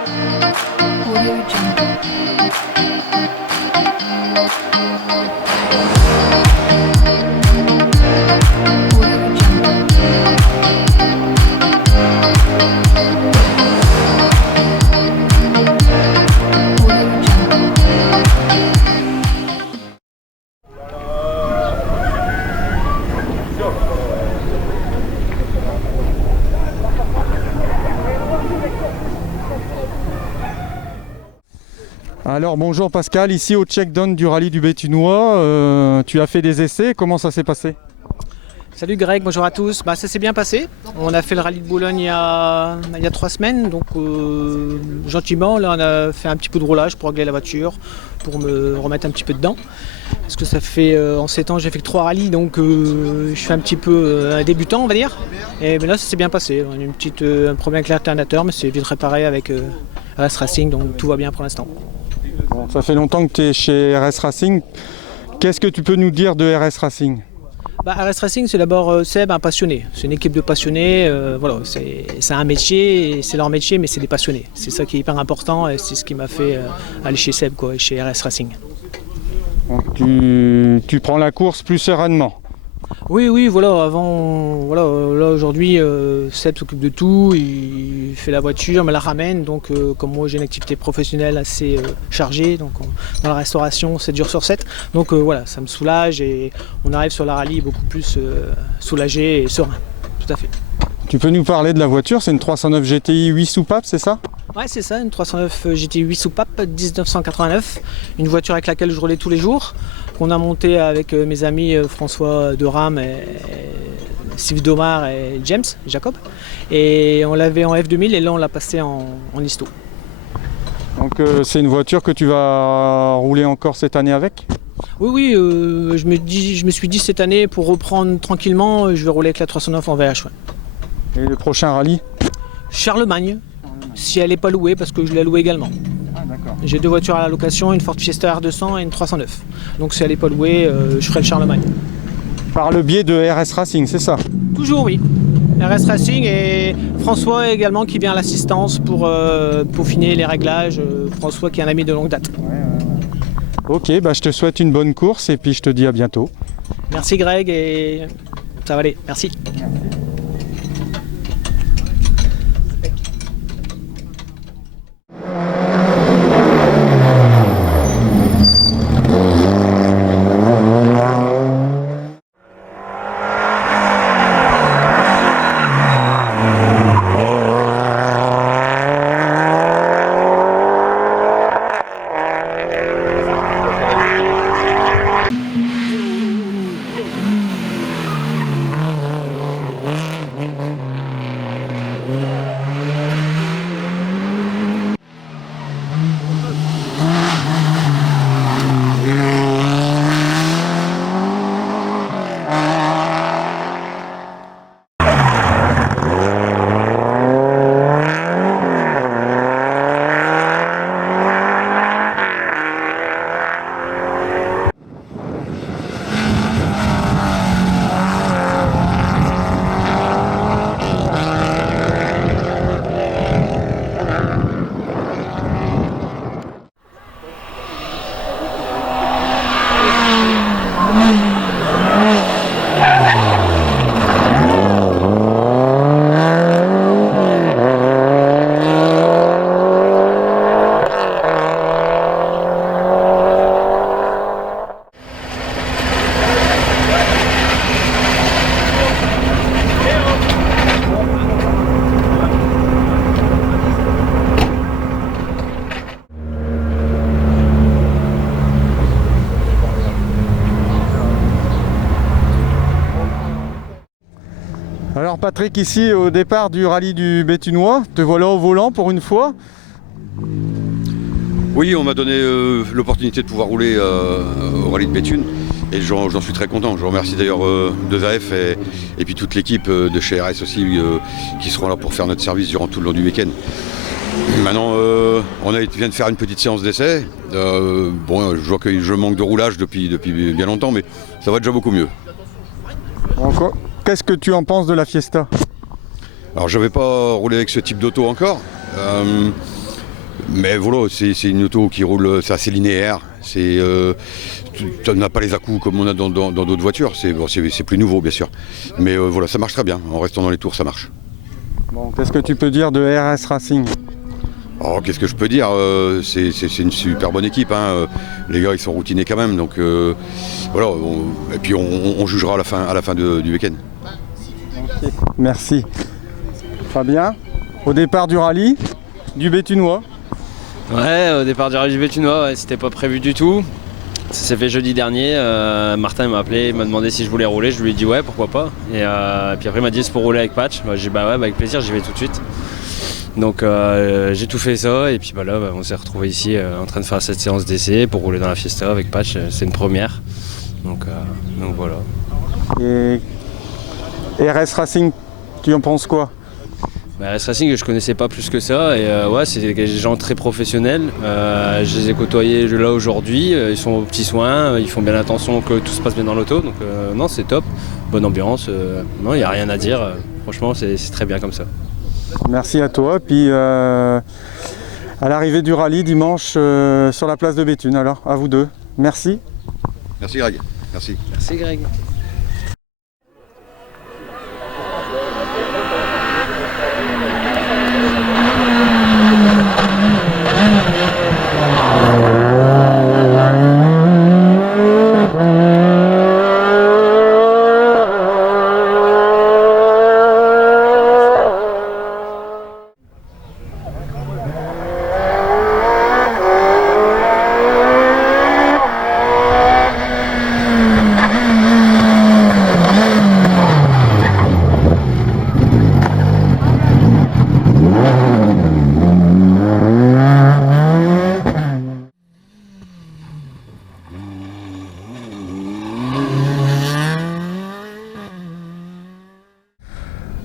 Audio Jungle. Audio Jungle. Audio Jungle. Alors bonjour Pascal, ici au check-down du rallye du Béthunois, tu as fait des essais, comment ça s'est passé? Salut Greg, bonjour à tous. Ça s'est bien passé. On a fait le rallye de Boulogne il y a 3 semaines, donc gentiment, là on a fait un petit peu de roulage pour régler la voiture, pour me remettre un petit peu dedans. Parce que ça fait, en 7 ans, j'ai fait que 3 rallyes, donc je suis un petit peu un débutant, on va dire. Et là ça s'est bien passé. On a eu un problème avec l'alternateur, mais c'est vite réparé avec RS Racing, donc tout va bien pour l'instant. Bon, ça fait longtemps que tu es chez RS Racing, qu'est-ce que tu peux nous dire de RS Racing? RS Racing, c'est d'abord Seb, un passionné. C'est une équipe de passionnés. Voilà, c'est un métier, et c'est leur métier, mais c'est des passionnés. C'est ça qui est hyper important et c'est ce qui m'a fait aller chez Seb, quoi, et chez RS Racing. Donc, tu prends la course plus sereinement. Oui, voilà. Avant, voilà, là aujourd'hui, Seb s'occupe de tout. Il fait la voiture, me la ramène. Donc, comme moi, j'ai une activité professionnelle assez chargée, donc dans la restauration, 7 jours sur 7. Donc voilà, ça me soulage et on arrive sur la rallye beaucoup plus soulagé et serein. Tout à fait. Tu peux nous parler de la voiture, c'est une 309 GTI 8 soupapes, c'est ça? Ouais, c'est ça, une 309 GTI 8 soupape 1989, une voiture avec laquelle je roulais tous les jours, qu'on a montée avec mes amis François Deram, et Sylvie Domar et James Jacob. Et on l'avait en F2000 et là on l'a passé en histo. Donc c'est une voiture que tu vas rouler encore cette année avec? Oui, je me suis dit cette année pour reprendre tranquillement, je vais rouler avec la 309 en VH. Ouais. Et le prochain rallye? Charlemagne, si elle n'est pas louée, parce que je l'ai louée également. Ah, d'accord. J'ai 2 voitures à la location, une Ford Fiesta R200 et une 309. Donc si elle n'est pas louée, je ferai le Charlemagne. Par le biais de RS Racing, c'est ça? Toujours oui. RS Racing et François également qui vient à l'assistance pour peaufiner les réglages. François qui est un ami de longue date. Ok, je te souhaite une bonne course et puis je te dis à bientôt. Merci Greg et ça va aller. Merci. Alors Patrick, ici au départ du rallye du Béthunois, te voilà au volant pour une fois. Oui, on m'a donné l'opportunité de pouvoir rouler au rallye de Béthune et j'en suis très content. Je remercie d'ailleurs 2AF et puis toute l'équipe de chez RS aussi qui seront là pour faire notre service durant tout le long du week-end. Maintenant, on vient de faire une petite séance d'essai. Bon, je vois que je manque de roulage depuis bien longtemps, mais ça va déjà beaucoup mieux. Qu'est-ce que tu en penses de la Fiesta? Alors, je n'avais pas roulé avec ce type d'auto encore. Mais voilà, c'est une auto qui roule, c'est assez linéaire. Tu n'as pas les à-coups comme on a dans d'autres voitures. C'est plus nouveau, bien sûr. Mais voilà, ça marche très bien. En restant dans les tours, ça marche. Bon, qu'est-ce que tu peux dire de RS Racing? Alors, qu'est-ce que je peux dire? C'est une super bonne équipe. Hein. Les gars, ils sont routinés quand même. Donc voilà. Et puis on jugera à la fin du week-end. Okay. Merci. Fabien, au départ du rallye du Béthunois. Ouais, au départ du rallye du Béthunois, ouais, c'était pas prévu du tout. Ça s'est fait jeudi dernier. Martin m'a appelé, il m'a demandé si je voulais rouler. Je lui ai dit ouais, pourquoi pas. Et puis après, il m'a dit c'est pour rouler avec Patch. J'ai dit bah ouais, avec plaisir, j'y vais tout de suite. Donc j'ai tout fait ça. Et puis là, on s'est retrouvés ici en train de faire cette séance d'essai pour rouler dans la Fiesta avec Patch. C'est une première. Donc voilà. Et RS Racing, tu en penses quoi? RS Racing, je connaissais pas plus que ça, et ouais, c'est des gens très professionnels. Je les ai côtoyés là aujourd'hui, ils sont aux petits soins, ils font bien attention que tout se passe bien dans l'auto, donc non, c'est top, bonne ambiance, non, il n'y a rien à dire, franchement, c'est très bien comme ça. Merci à toi, puis à l'arrivée du rallye dimanche sur la place de Béthune, alors à vous deux, merci. Merci Greg, merci. Merci Greg.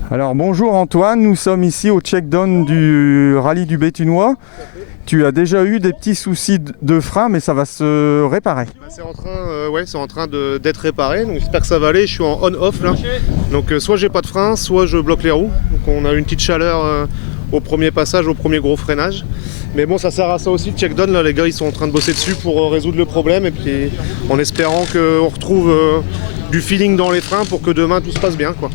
Alors bonjour Antoine, nous sommes ici au check-down du rallye du Béthunois. Tu as déjà eu des petits soucis de frein, mais ça va se réparer. C'est en train d'être réparé, donc j'espère que ça va aller. Je suis en on-off là, donc soit j'ai pas de frein, soit je bloque les roues. Donc on a une petite chaleur au premier passage, au premier gros freinage. Mais bon, ça sert à ça aussi le check-down. Là, les gars, ils sont en train de bosser dessus pour résoudre le problème, et puis en espérant qu'on retrouve du feeling dans les freins pour que demain tout se passe bien, quoi.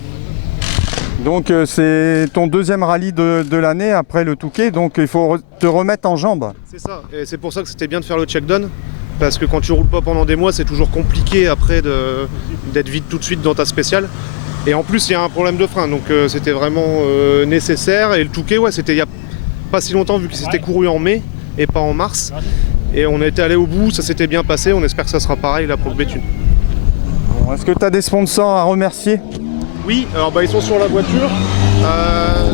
Donc c'est ton deuxième rallye de l'année après le Touquet, donc il faut te remettre en jambes. C'est ça, et c'est pour ça que c'était bien de faire le check-down, parce que quand tu roules pas pendant des mois, c'est toujours compliqué après d'être vite tout de suite dans ta spéciale. Et en plus, il y a un problème de frein, donc c'était vraiment nécessaire. Et le Touquet, ouais, c'était il y a pas si longtemps, vu que c'était couru en mai et pas en mars. Et on a été allé au bout, ça s'était bien passé, on espère que ça sera pareil là pour le Béthune. Bon, est-ce que tu as des sponsors à remercier? Oui, alors ils sont sur la voiture,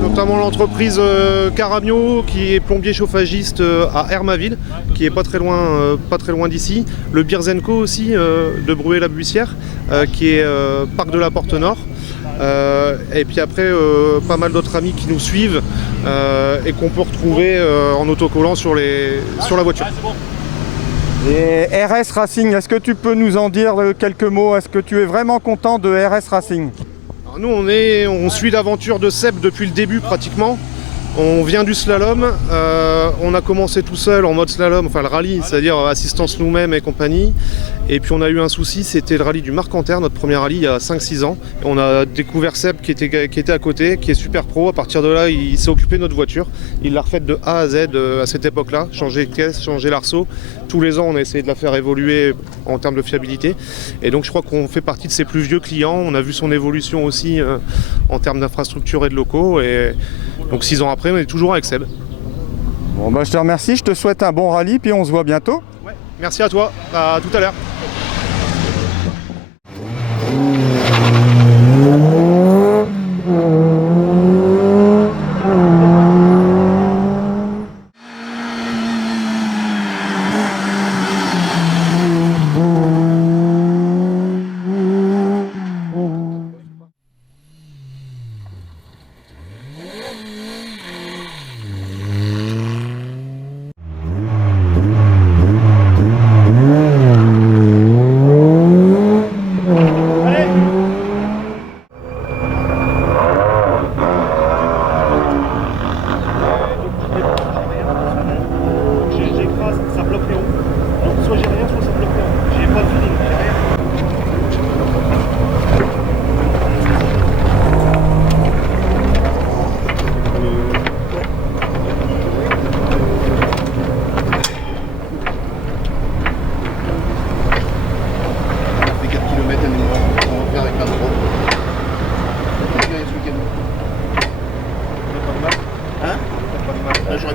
notamment l'entreprise Caramio qui est plombier chauffagiste à Hermaville, qui est pas très loin d'ici. Le Birzenco aussi de Bruay-la-Buissière, qui est parc de la Porte Nord. Et puis après pas mal d'autres amis qui nous suivent et qu'on peut retrouver en autocollant sur la voiture. Et RS Racing, est-ce que tu peux nous en dire quelques mots? Est-ce que tu es vraiment content de RS Racing? Alors nous on suit l'aventure de Seb depuis le début pratiquement. On vient du slalom, on a commencé tout seul en mode slalom, enfin le rallye, c'est-à-dire assistance nous-mêmes et compagnie. Et puis on a eu un souci, c'était le rallye du Marcanterre, notre premier rallye il y a 5-6 ans. Et on a découvert Seb qui était à côté, qui est super pro. À partir de là, il s'est occupé de notre voiture. Il l'a refaite de A à Z à cette époque-là, changé de caisse, changé l'arceau. Tous les ans, on a essayé de la faire évoluer en termes de fiabilité. Et donc je crois qu'on fait partie de ses plus vieux clients. On a vu son évolution aussi en termes d'infrastructure et de locaux. Et donc 6 ans après, on est toujours avec Seb. Bon bah je te remercie, je te souhaite un bon rallye, puis on se voit bientôt. Ouais. Merci à toi, à tout à l'heure.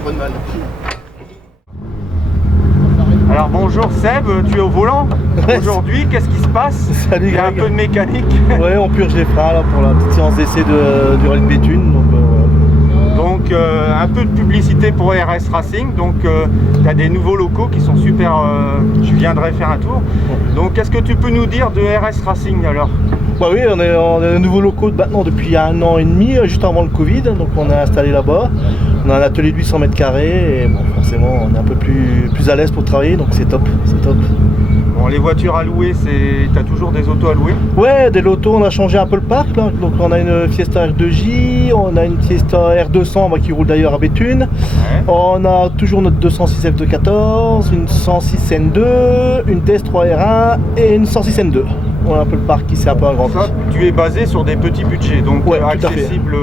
bonne vanne. Alors bonjour Seb, tu es au volant aujourd'hui, qu'est-ce qui se passe? Salut Il y a un Greg. peu de mécanique. Ouais, on purge les freins là pour la petite séance d'essai du Rallye de Béthune. Donc, Donc un peu de publicité pour RS Racing, donc tu as des nouveaux locaux qui sont super, je viendrai faire un tour. Donc qu'est-ce que tu peux nous dire de RS Racing alors? bah oui, on est nouveaux locaux maintenant depuis 1 an et demi, juste avant le Covid. Donc on est installé là-bas. On a un atelier de 800 mètres carrés et bon, forcément on est un peu plus à l'aise pour travailler, donc c'est top, c'est top. Bon, les voitures à louer, tu as toujours des autos à louer? Ouais, des lotos, on a changé un peu le parc là. Donc on a une Fiesta R2J, on a une Fiesta R200 bah, qui roule d'ailleurs à Béthune. Ouais. On a toujours notre 206 F214, une 106 N2, une DS3 R1 et une 106 N2. On a un peu le parc qui s'est un peu agrandi. Ça, tu es basé sur des petits budgets, donc Ouais, tout à fait. accessible.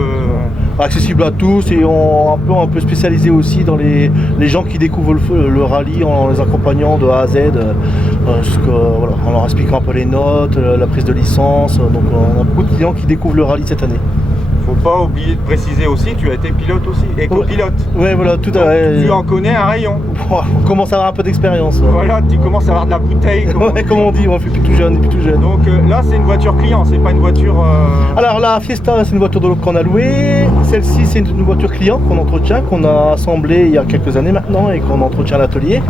Accessible à tous et un peu spécialisé aussi dans les gens qui découvrent le rallye en les accompagnant de A à Z, voilà, en leur expliquant un peu les notes, la prise de licence. Donc on a beaucoup de clients qui découvrent le rallye cette année. Faut pas oublier de préciser aussi, tu as été pilote aussi, et copilote. Ouais, voilà, tout à Donc, fait. tu en connais un rayon. On commence à avoir un peu d'expérience. Voilà, tu commences à avoir de la bouteille. Ouais, comme on dit, on fait plus tout jeune, depuis tout jeune. Donc là, c'est une voiture client, c'est pas une voiture. Alors la Fiesta, c'est une voiture qu'on a louée. Celle-ci, c'est une voiture client qu'on entretient, qu'on a assemblée il y a quelques années maintenant et qu'on entretient à l'atelier.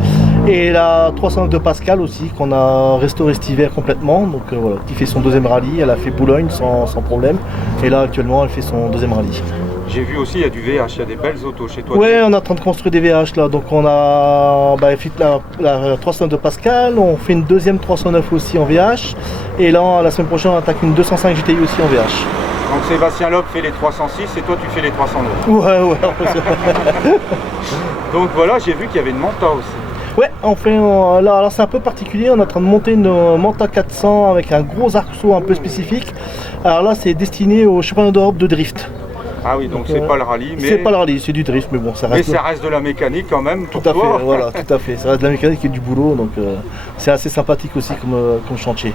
Et la 309 de Pascal aussi, qu'on a restaurée cet hiver complètement. Donc voilà, qui fait son deuxième rallye. Elle a fait Boulogne sans problème. Et là, actuellement, elle fait son deuxième rallye. J'ai vu aussi, il y a du VH, il y a des belles autos chez toi. Ouais, on est en train de construire des VH là. Donc on a fait la 309 de Pascal. On fait une deuxième 309 aussi en VH. Et là, la semaine prochaine, on attaque une 205 GTI aussi en VH. Donc Sébastien Loeb fait les 306 et toi, tu fais les 309. Ouais. Donc voilà, j'ai vu qu'il y avait une Manta aussi. Ouais, on fait là, alors c'est un peu particulier, on est en train de monter une Manta 400 avec un gros arceau un peu spécifique. Alors là, c'est destiné au championnat d'Europe de drift. Ah oui, donc c'est pas le rallye, mais. C'est pas le rallye, c'est du drift, mais bon, ça Mais reste. ça reste de la mécanique quand même. Tout Pour à fait, toi. voilà, tout à fait. Ça reste de la mécanique et du boulot, donc c'est assez sympathique aussi comme chantier.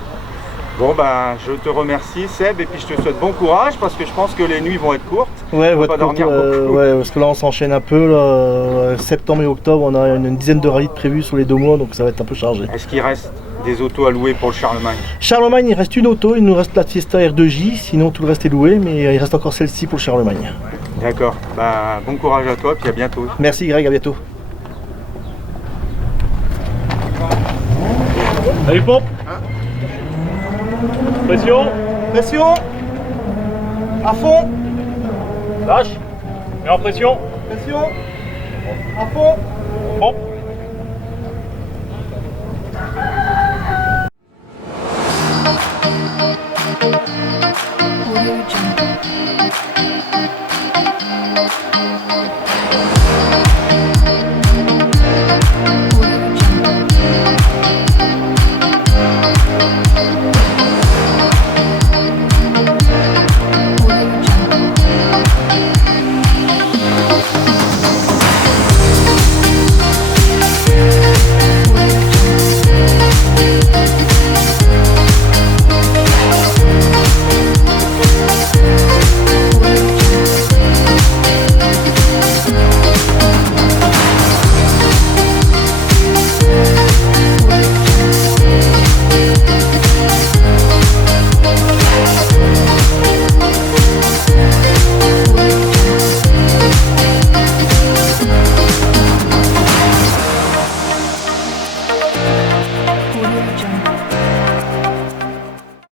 Bon ben, je te remercie Seb et puis je te souhaite bon courage parce que je pense que les nuits vont être courtes. Ouais, On va pas dormir beaucoup. ouais, parce que là on s'enchaîne un peu. Là, septembre et octobre, on a une dizaine de rallyes prévus sur les 2 mois, donc ça va être un peu chargé. Est-ce qu'il reste des autos à louer pour le Charlemagne? Charlemagne, il reste une auto, il nous reste la Fiesta R2J, sinon tout le reste est loué, mais il reste encore celle-ci pour le Charlemagne. D'accord, bah, bon courage à toi puis à bientôt. Merci Greg, à bientôt. Allez, pompe. Pression. Pression. À fond. Lâche. Mets en pression. Pression. À fond. Pompe.